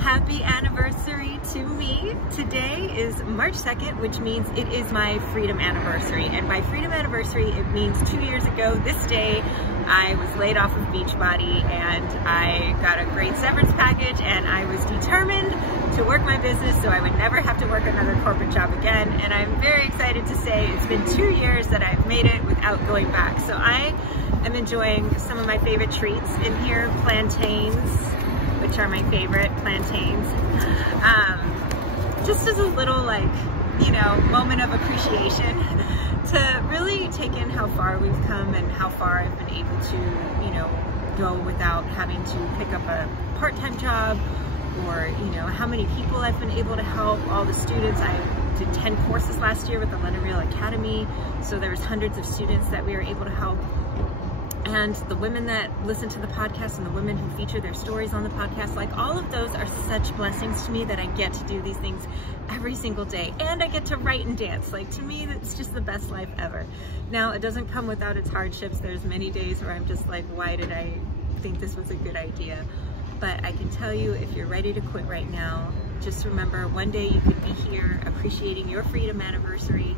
Happy anniversary to me. Today is March 2nd, which means it is my freedom anniversary. And by freedom anniversary, it means 2 years ago this day, I was laid off of Beachbody and I got a great severance package, and I was determined to work my business so I would never have to work another corporate job again. And I'm very excited to say it's been 2 years that I've made it without going back. So I am enjoying some of my favorite treats in here, plantains, which are my favorite, plantains. Just as a little moment of appreciation to really take in how far we've come and how far I've been able to, go without having to pick up a part-time job, or, how many people I've been able to help, all the students. I did 10 courses last year with the London Real Academy, so there's hundreds of students that we were able to help. And the women that listen to the podcast and the women who feature their stories on the podcast, all of those are such blessings to me that I get to do these things every single day. And I get to write and dance. To me, it's just the best life ever. Now, it doesn't come without its hardships. There's many days where I'm just like, why did I think this was a good idea? But I can tell you, if you're ready to quit right now, just remember one day you could be here appreciating your freedom anniversary,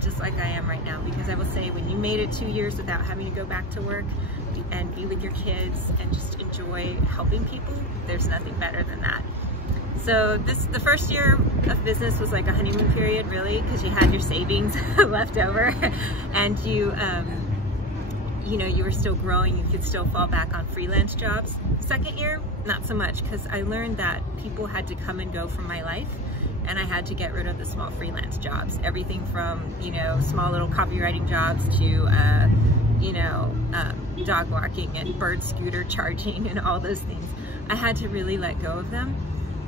just like I am right now. Because I will say, when you made it 2 years without having to go back to work and be with your kids and just enjoy helping people, there's nothing better than that. So the first year of business was like a honeymoon period, really, because you had your savings left over, and you were still growing. You could still fall back on freelance jobs. Second year, not so much, because I learned that people had to come and go from my life, and I had to get rid of the small freelance jobs. Everything from, small little copywriting jobs to, dog walking and bird scooter charging and all those things. I had to really let go of them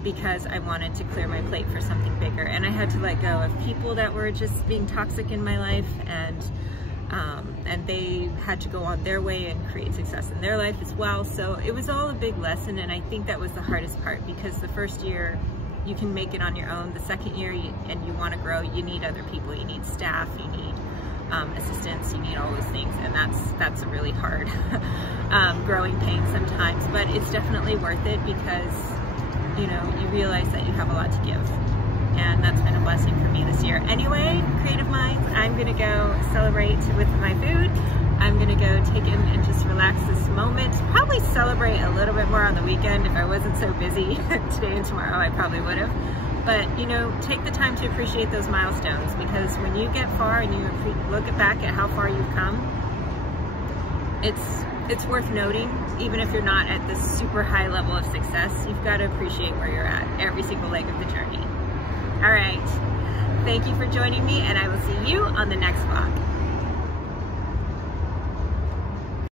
because I wanted to clear my plate for something bigger. And I had to let go of people that were just being toxic in my life, and they had to go on their way and create success in their life as well. So it was all a big lesson, and I think that was the hardest part, because the first year you can make it on your own. The second year, and you want to grow, you need other people, you need staff, you need assistants, you need all those things, and that's a really hard growing pain sometimes. But it's definitely worth it, because you realize that you have a lot to give. And that's been a blessing for me this year. Anyway, Creative Minds, I'm gonna go celebrate with my food. I'm gonna go take in and just relax this moment. Probably celebrate a little bit more on the weekend. If I wasn't so busy today and tomorrow, I probably would have. But take the time to appreciate those milestones, because when you get far and you look back at how far you've come, it's worth noting. Even if you're not at this super high level of success, you've got to appreciate where you're at every single leg of the journey. All right, thank you for joining me, and I will see you on the next vlog.